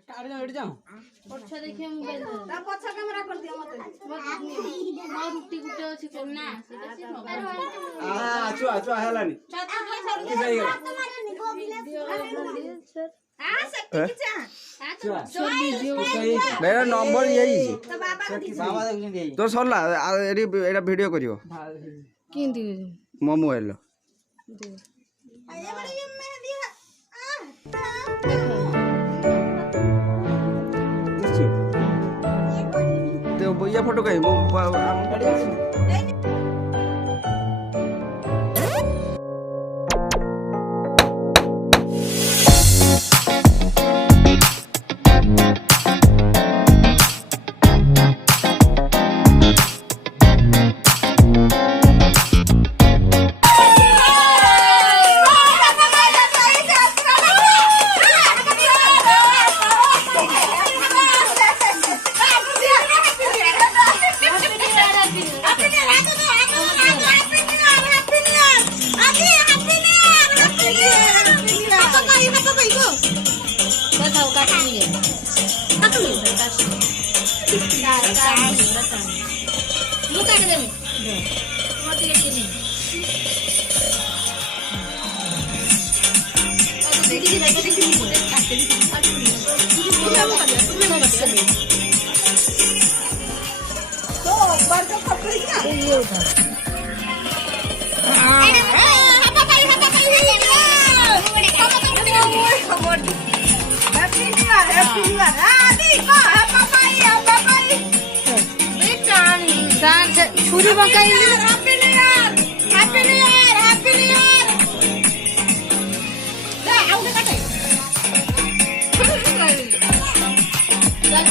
काट जाओ, हट जाओ। पछा देखिए मोबाइल ता पछा कैमरा कर दियो मते मां रुटी गुटे अछि करना सेटा से छुआ छुआ हेलानी कि सही गला आ सकती कि चा छुआ नहीं नंबर यही तो बाबा को दी बाबा देखिन देई तो सरला एटा वीडियो करियो किंदी मो मोबाइल लो ये बड़ी ये मेहंदी है तो ये फोटो कहीं बताओ काटनी है मु काट दे मत ये नहीं देखिए देखिए बोले काटते तो ऊपर तो खपरी क्या ये उठा छुरी पकाई happy new year happy new year happy new year ले आउ काटे